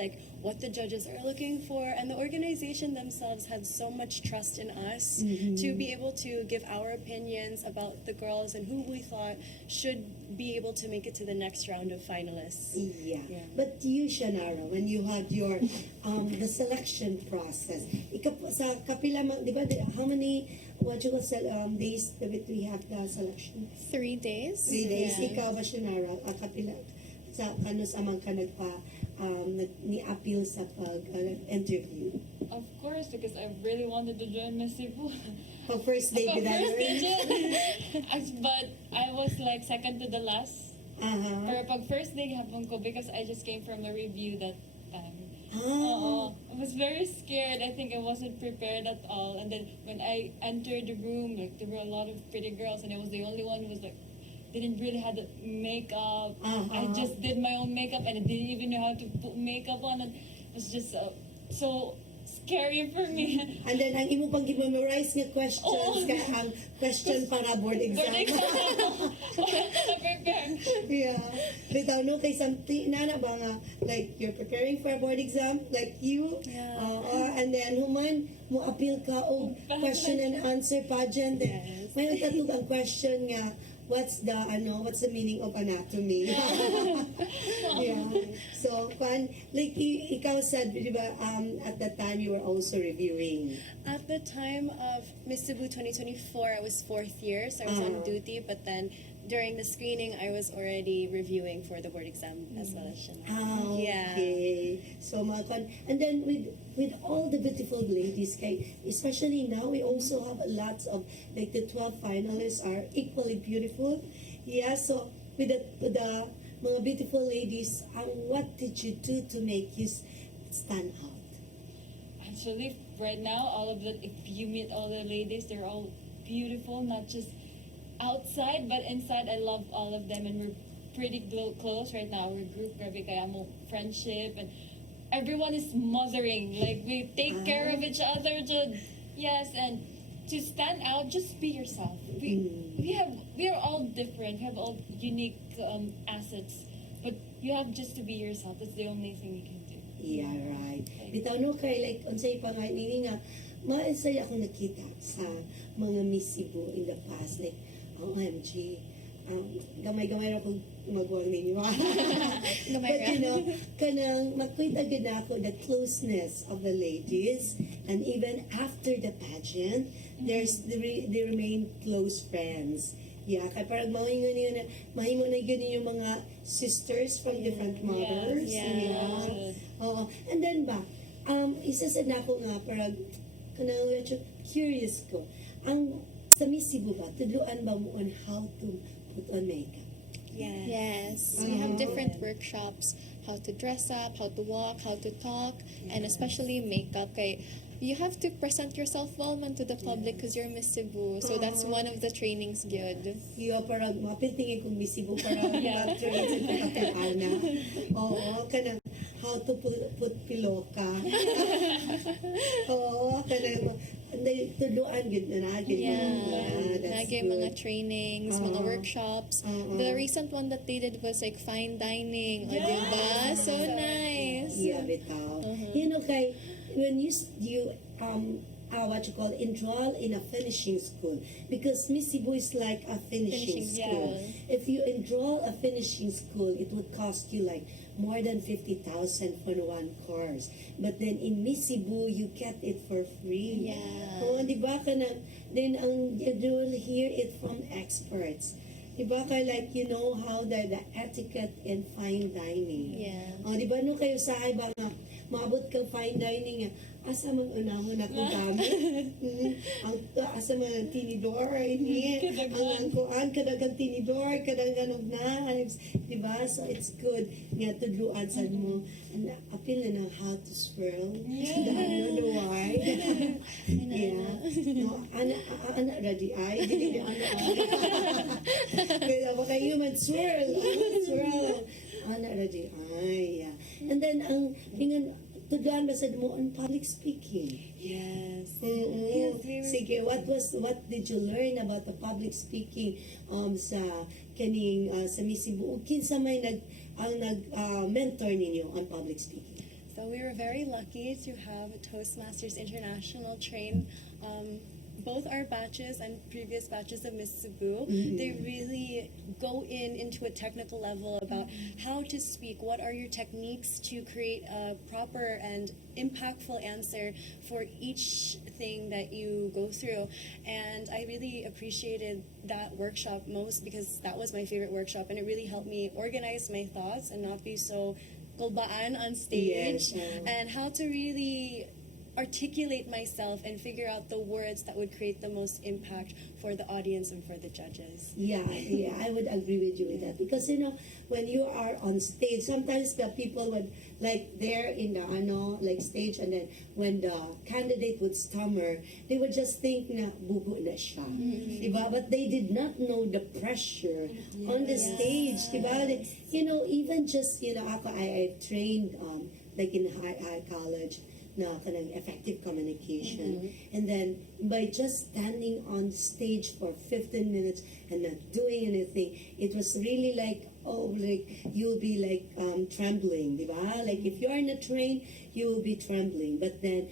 what the judges are looking for, and the organization themselves had so much trust in us to be able to give our opinions about the girls and who we thought should be able to make it to the next round of finalists. Yeah. Yeah. But you, Shanara, when you had your the selection process, sa kapila, di ba, how many days that we have the selection? 3 days. 3 days. Yeah. Ikaw ba, Shanara, kapila, sa ano sa mga ka ni-appeal sa pag-interview? Of course, because I really wanted to join Miss Cebu. Pag first day, Of did course, they did. But I was like second to the last. Pero pag first day hapon ko, because I just came from a review that time. I was very scared. I think I wasn't prepared at all. And then when I entered the room, like there were a lot of pretty girls, and I was the only one who was like didn't really have the makeup. I just did my own makeup, and I didn't even know how to put makeup on. And it was just so scary for me. And then, ang imo pang memorize nga questions, Oo. ka ang question para board exam. Board exam. Na-prepare. Yeah. Bitaw, no, kay something, nana ba nga, like, you're preparing for a board exam, like you, Yeah. and then, human, mo appeal ka o question and answer pageant. Then, Yes. may nagtatug ang question nga, what's the meaning of anatomy? Yeah. So, like ikaw said, di ba, at that time you were also reviewing. At the time of Miss Cebu 2024, I was 4th year, so I was on duty, but then during the screening, I was already reviewing for the board exam as well as Shanna. Yeah. Okay. So, and then with all the beautiful ladies, especially now, we also have lots of, like the 12 finalists are equally beautiful. Yeah, so with the mga beautiful ladies, what did you do to make you stand out? Actually, right now, if you meet all the ladies, they're all beautiful, not just outside, but inside. I love all of them, and we're pretty close right now. We're group, grabe kaya mo friendship, and everyone is mothering. Like, we take care of each other. Yes, and to stand out, just be yourself. We are all different. We have all unique assets, but you have just to be yourself. That's the only thing you can do. Yeah, right. Bitaw no kay like unsay pa nga nini nga maasay ako nakita sa mga Miss Cebu in the past, like OMG, gamay-gamay ra kong magwang ninyo. But you know, kanang makita gid na ako the closeness of the ladies, and even after the pageant, they remain close friends. Yeah, kaya parang mahimo na yun yung mga sisters from different mothers. Yeah. Oo. And then ba, isa sa nako nga, parang, kanang curious ko, ang sa Miss Cebu ba, tudluan ba mo on how to put on makeup? Yes, we have different workshops, how to dress up, how to walk, how to talk, and especially makeup. Kay you have to present yourself well man to the public because you're Miss Cebu. So that's one of the trainings good. Iyo, parang mapiltingin kong Miss Cebu, parang mag-train sa kapatana. Oo, kanang how to put piloka. Oo, kanang tudluan gid na nagin. Yeah, nagay mga trainings, mga workshops. The recent one that they did was like fine dining. O, diba? So nice. Yeah, bitaw. You know, kay when you what you call enroll in a finishing school, because Miss Cebu is like a finishing school. If you enroll a finishing school, it would cost you like more than 50,000 for one course. But then in Miss Cebu, you get it for free. Yeah. Oh, di ba ka na, then you will hear it from experts. Di ba ka like, you know how the etiquette in fine dining. Yeah. Oh, di ba no kayo sa ba nga, maabot kang fine dining, asa man unahon akong gamit. Asa man tinidor, ini. Ang kuan, kadagang tinidor, kadagang of knives. Diba? So it's good nga tudluan sa mo. And apil na ng how to swirl. The why. Yeah. No, ana ready ay. Dili ana. Kaya baka human swirl. Ana ready ay. Yeah. And then ang tudluan ba sa mo on public speaking? Yes. Sige, what did you learn about the public speaking sa kaning sa Miss Cebu? Kinsa may nag mentor ninyo on public speaking? So we were very lucky to have Toastmasters International train both our batches and previous batches of Miss Cebu. They really go into a technical level about how to speak, what are your techniques to create a proper and impactful answer for each thing that you go through. And I really appreciated that workshop most because that was my favorite workshop, and it really helped me organize my thoughts and not be so kulbaan on stage, and how to really articulate myself and figure out the words that would create the most impact for the audience and for the judges. Yeah, I would agree with you with that, because when you are on stage, sometimes the people would like they're in the like stage, and then when the candidate would stammer, they would just think na bugo na siya, diba? But they did not know the pressure on the stage, diba? Even just ako, I trained like in high college na kanang effective communication. And then by just standing on stage for 15 minutes and not doing anything, it was really like, you'll be like trembling, diba? Like if you are not trained, you will be trembling. But then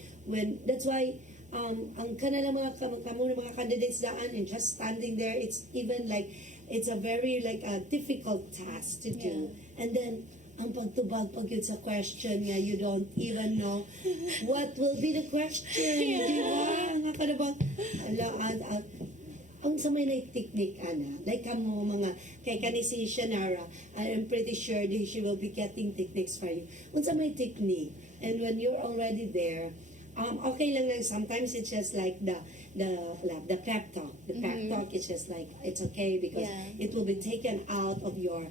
that's why ang kanila mga candidates daan and just standing there, it's even like it's a very like a difficult task to do. And then ang pagtubag pag yun sa question nga, you don't even know what will be the question. Di ba? Nga ka na bang, ang sa may technique, ana. Like kamo mga, kay kanisi Shanara, I'm pretty sure that she will be getting techniques for you. Unsa may technique. And when you're already there, okay lang sometimes it's just like the pep talk. The pep talk is just like, it's okay because it will be taken out of your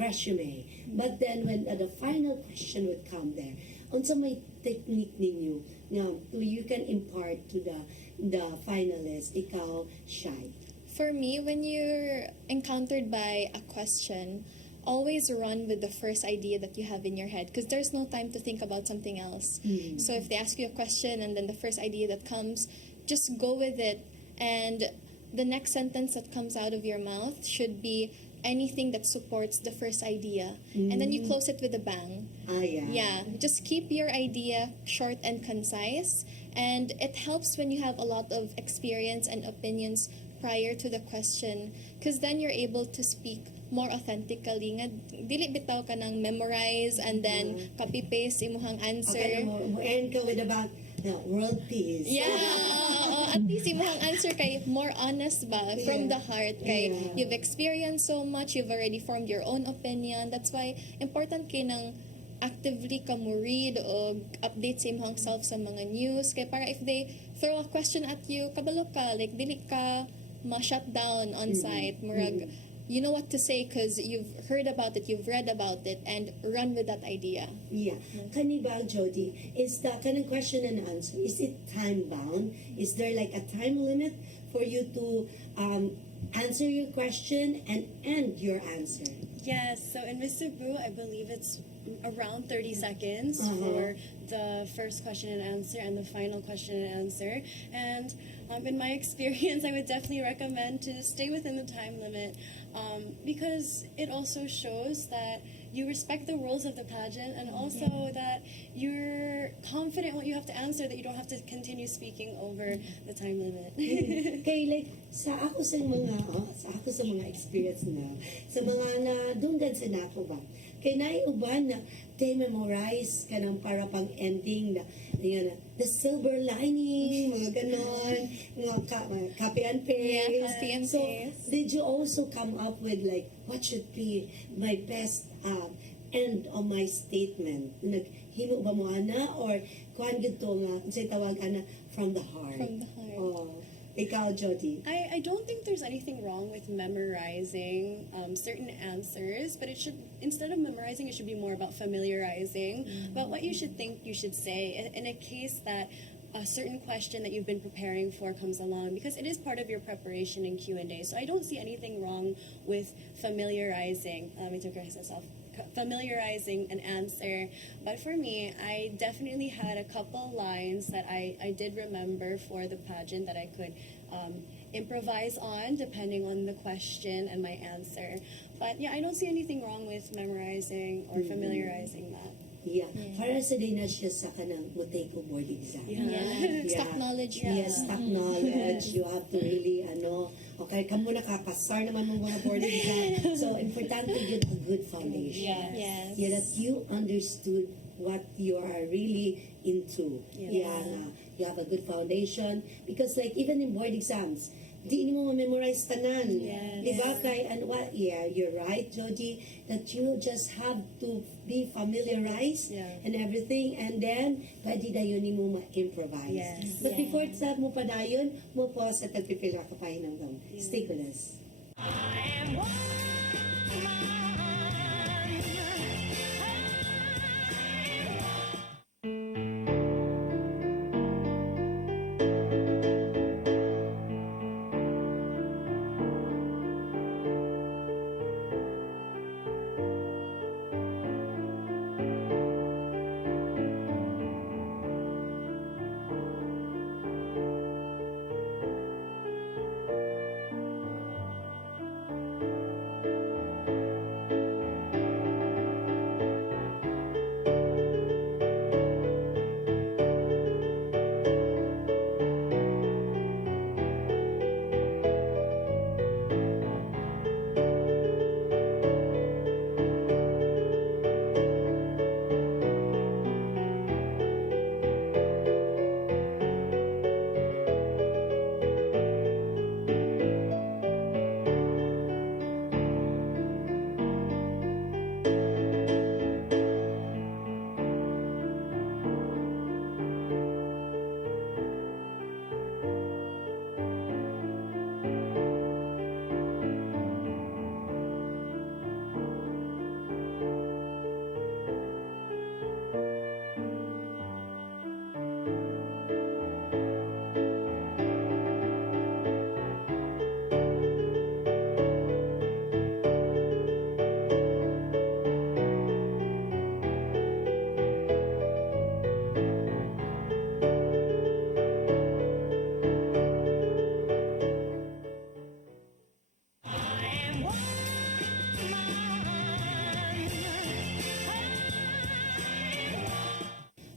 resume. But then when the final question would come there, unsa may technique ninyo nga you can impart to the finalists, ikaw, Shai? For me, when you're encountered by a question, always run with the first idea that you have in your head, because there's no time to think about something else. So if they ask you a question and then the first idea that comes, just go with it. And the next sentence that comes out of your mouth should be anything that supports the first idea. And then you close it with a bang. Yeah, just keep your idea short and concise. And it helps when you have a lot of experience and opinions prior to the question, because then you're able to speak more authentically. Nga dili bitaw ka nang memorize and then copy paste imuhang answer. Okay, and go with about world peace. At least imuhang answer kay more honest ba, from the heart, kay you've experienced so much, you've already formed your own opinion. That's why important kay nang actively ka mo read o update sa imong self sa mga news, kay para if they throw a question at you, kabalo ka, like dili ka ma-shut down on site. Murag, you know what to say because you've heard about it, you've read about it, and run with that idea. Kanibag, Jody, is the kanang question and answer, is it time bound? Is there like a time limit for you to answer your question and end your answer? Yes, so in Miss Cebu, I believe it's around 30 seconds for the first question and answer and the final question and answer. And in my experience, I would definitely recommend to stay within the time limit because it also shows that you respect the rules of the pageant, and also that you're confident what you have to answer, that you don't have to continue speaking over the time limit. Kay like sa ako sa mga experience na sa mga na dungan sa nako ba, kay naiuban na they memorize kanang para pang ending na yun, the silver lining, mga ganon, mga copy and paste. Copy and so paste. did you also come up with like what should be my best end of my statement? Naghimo ba mo ana or kuan gyud to nga say tawag ana from the heart? From the heart. Ikaw, Jody. I don't think there's anything wrong with memorizing certain answers, but it should, instead of memorizing, it should be more about familiarizing about what you should think you should say in a case that a certain question that you've been preparing for comes along, because it is part of your preparation in Q&A. So I don't see anything wrong with familiarizing. Familiarizing an answer. But for me, I definitely had a couple lines that I did remember for the pageant that I could improvise on depending on the question and my answer. But yeah, I don't see anything wrong with memorizing or familiarizing that. Yeah. Para sa din na siya sa kanang mo take a board exam. Yeah. Stock knowledge. Yes, stock knowledge. You have to really, okay, kamo nakapasar naman ng mga board exam. So, important to get a good foundation. Yes. Yeah, that you understood what you are really into. You have a good foundation. Because like, even in board exams, di mo ma-memorize tanan. Yes. Diba? Kay, you're right, Jody, that you just have to be familiarized and everything, and then, pwede dayon mo ma-improvise. Yes. But before sa mo pa dayon, mo pause at nagpipila ka pa hinanggang. Stay with us.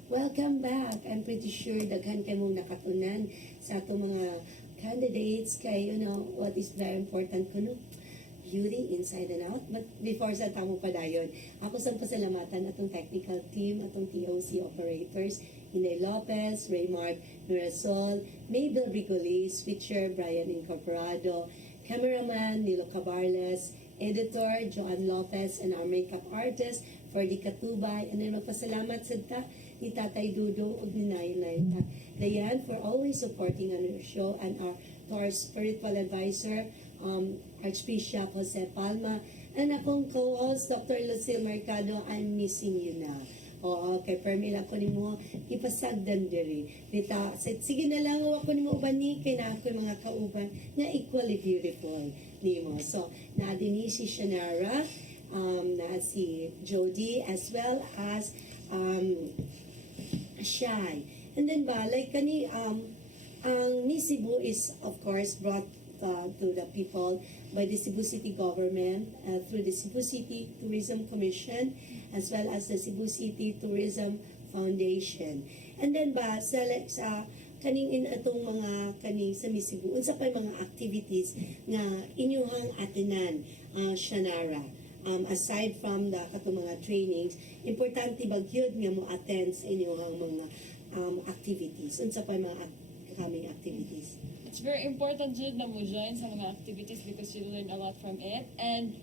Welcome back. I'm pretty sure daghan kayo mong nakatunan sa atong mga candidates kay, what is very important kuno beauty inside and out. But before sa tamo pa dayon, ako sa pasalamatan atong technical team, atong TOC operators, Inay Lopez, Raymark Mirasol, Mabel Brigoli, switcher Brian Incorporado, cameraman Nilo Cabarles, editor Joan Lopez, and our makeup artist for the Katubay. And then magpasalamat sa ni Tatay Dudo ug ni Nay Dayan for always supporting our show, and to our spiritual advisor, Archbishop Jose Palma, and akong co-host, Dr. Lucille Mercado. I'm missing you na. Oo, kay permi lang ko nimo ipasagdan diri. Dita, sige na lang ako nimo ubani kay na ako mga kauban nga equally beautiful nimo. So, na dinhi si Shanara, na si Jody, as well as Shy. And then like kani ang CEBU is of course brought to the people by the Cebu City government through the Cebu City Tourism Commission, as well as the Cebu City Tourism Foundation. And then sa kaning atong mga kani sa CEBU, unsa pa mga activities nga inyuhang atinan, Shanara? Aside from the katong mga trainings, importante bagyod nga mo attend sa inyong mga activities. Unsa pa mga upcoming activities? It's very important jud na mo join sa mga activities because you learn a lot from it. And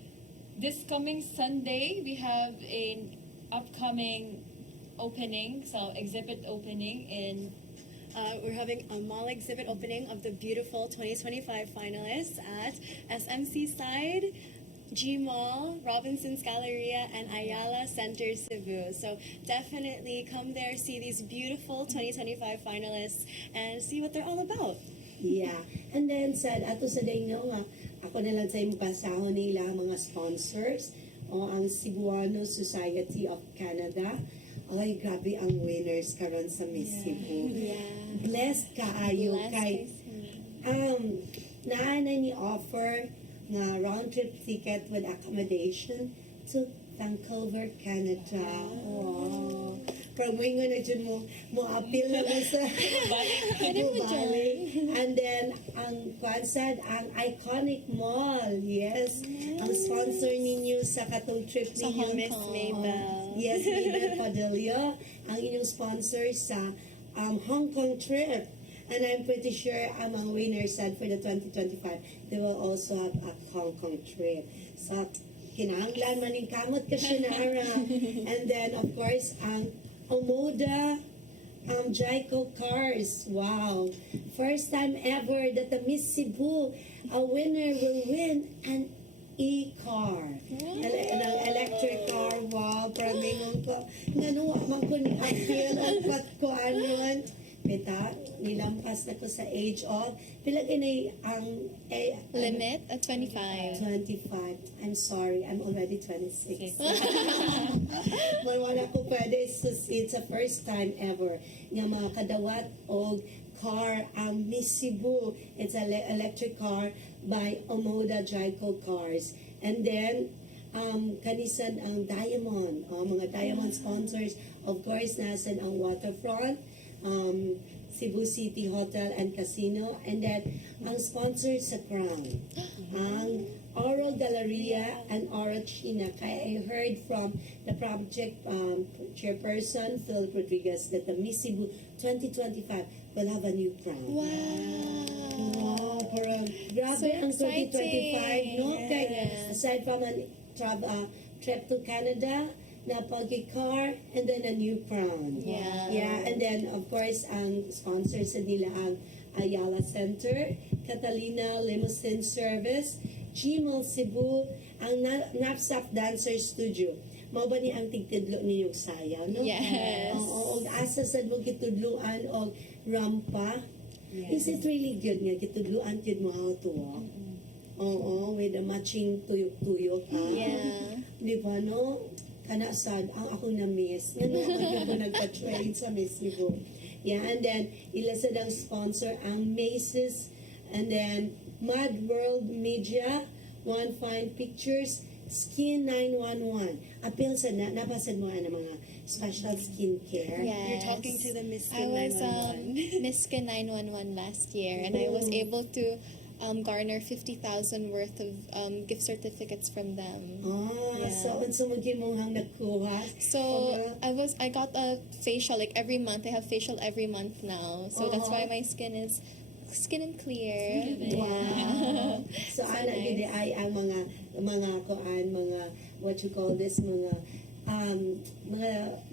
this coming Sunday, we have an upcoming opening, so exhibit opening in We're having a mall exhibit opening of the beautiful 2025 finalists at SMC Side, G Mall, Robinson's Galleria, and Ayala Center, Cebu. So definitely come there, see these beautiful 2025 finalists, and see what they're all about. Yeah. And then ato sa dayo nga, ako na lang sa imong pasahon nila mga sponsors o ang Cebuano Society of Canada. Ay, grabe ang winners karon sa Miss Cebu. Blessed kaayo kay naanay ni offer nga round trip ticket with accommodation to Vancouver, Canada. Wow. Pero mo na dyan mo appeal na mo sa Bali. And then, ang Kwansad, ang iconic mall. Yes. Ang sponsor ninyo sa katong trip Sa ninyo. Hong Miss Kong. Mabel. Yes, Mabel Padilla. Ang inyong sponsor sa Hong Kong trip. And I'm pretty sure ang mga winners said for the 2025, they will also have a Hong Kong trip. So, kinahanglan maning kamot ka siya na ara. And then, of course, ang Omoda Jaico Cars. Wow. First time ever that the Miss Cebu, a winner will win an e-car. An electric car. Wow. Pramingon ko. Nanuwa man ko ni appeal o pat ko anon. Beta, nilampas na ko sa age of, pilag inay ang Limit at 25. 25. I'm sorry, I'm already 26. Wala ko pwede succeed sa first time ever nga mga kadawat o car ang Miss Cebu. It's an electric car by Omoda Jaico Cars. And then, kanisan ang Diamond. Mga Diamond sponsors. Of course, nasan ang Waterfront, Cebu City Hotel and Casino, and then ang sponsor sa Crown, ang Oral Galleria and Oral China. Kaya I heard from the project chairperson, Phil Rodriguez, that the Miss Cebu 2025 will have a new crown. Wow. Wow, parang grabe So ang 2025, no? exciting. Kaya Yes. aside from a trip to Canada, na pag-car, and then a new crown. Yeah. Yeah, and then of course, ang sponsors sa nila ang Ayala Center, Catalina Limousine Service, Gmail Cebu, ang Knapsack Dancer Studio. Mao ba ni ang tigtidlo ninyong sayang, no? Yes. Oo, og asa sad mo gitudluan og rampa. Is it really good nga gitudluan gyud mo how to walk? Oo, with the matching tuyok-tuyok. Yeah. Di ba, no? Kana sad, ang ako na-miss. Nga naman ko nagpa-train sa Miss Cebu. Yeah, and then, ilasad ang sponsor, ang Macy's, and then, Mad World Media, One Fine Pictures, Skin 911. Appeal sa napasad mo ang mga special skincare. Yes. You're talking to the Miss I Skin was 911. Miss Skin 911 last year, and I was able to garner 50,000 worth of gift certificates from them. Ah, Yeah. so unsa mo gimong nakuha? So I got a facial like every month. I have facial every month now. So that's why my skin is skin and clear. Wow. So, ana nice. gid ay ang mga kuan, mga what you call this, mga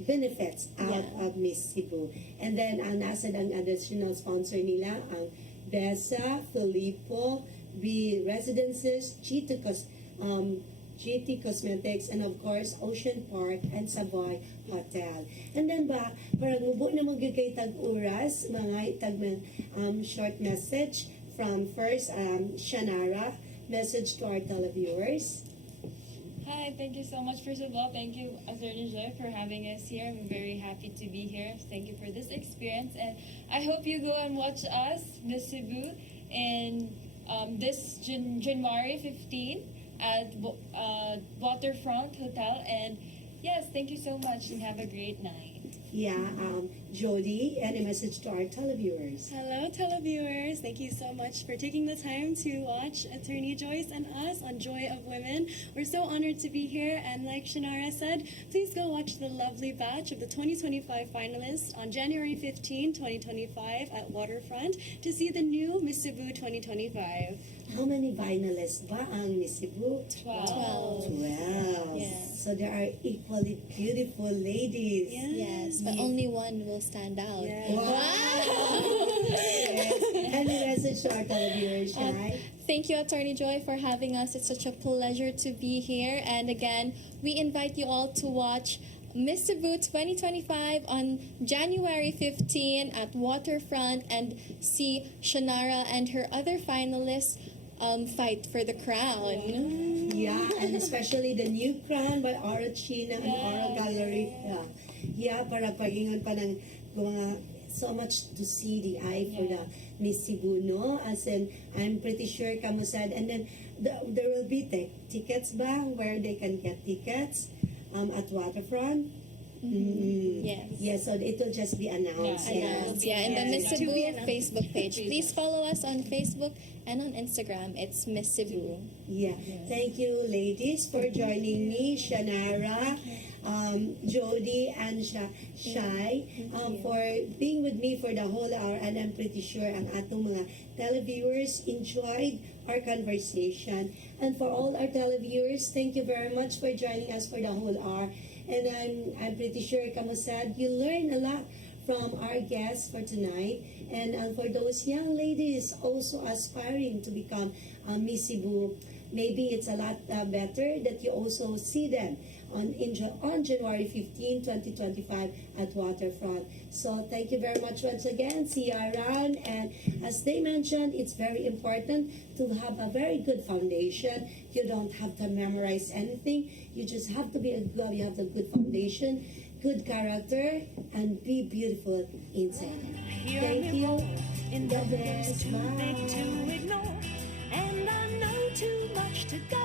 benefits out of Miss Cebu. And then ang nasa ang additional sponsor nila ang Besa, Filippo, B Residences, GT Cosmetics, and of course Ocean Park and Savoy Hotel. And then ba, parang mubo na magigay tag-uras, mga short message from first Shanara, message to our televiewers. Hi, thank you so much. First of all, thank you, Attorney Joy, for having us here. I'm very happy to be here. Thank you for this experience. And I hope you go and watch us, Miss Cebu, in this January 15 at Waterfront Hotel. And yes, thank you so much and have a great night. Yeah, Jody, any message to our televiewers? Hello, televiewers. Thank you so much for taking the time to watch Attorney Joyce and us on Joy of Women. We're so honored to be here, and like Shanara said, please go watch the lovely batch of the 2025 finalists on January 15, 2025 at Waterfront to see the new Miss Cebu 2025. How many finalists ba ang Miss Cebu? 12. 12. Yes. So there are equally beautiful ladies. Yes, but only one will stand out. Yeah. Yes. Any message to our televiewers, Shai? Thank you, Attorney Joy, for having us. It's such a pleasure to be here. And again, we invite you all to watch Miss Cebu 2025 on January 15 at Waterfront and see Shanara and her other finalists fight for the crown. Yeah, and especially the new crown by Aura China and Aura Gallery. Yeah, para pagingon pa ng mga so much to see the eye for the Miss Cebu, no? As in, I'm pretty sure kamo said, and then there will be tickets ba where they can get tickets? at Waterfront. Yes. Yes, so it will just be announced. Announced, yeah, in the Yes. Miss To be Cebu announced. Facebook page. Please follow us on Facebook and on Instagram. It's Miss Cebu. Yeah. Thank you, ladies, for joining me, Shanara, Jody, and Shai, for being with me for the whole hour. And I'm pretty sure ang atong mga televiewers enjoyed our conversation. And for all our televiewers, thank you very much for joining us for the whole hour. And I'm pretty sure, Kamo said, you learn a lot from our guests for tonight. And for those young ladies also aspiring to become Miss Cebu, maybe it's a lot better that you also see them on January 15, 2025 at Waterfront. So thank you very much once again. See you around. And as they mentioned, it's very important to have a very good foundation. You don't have to memorize anything. You just have to be you have the good foundation, good character, and be beautiful inside. Hear Thank me you. roar in God numbers bless. too big Bye. to ignore, and I know too much to go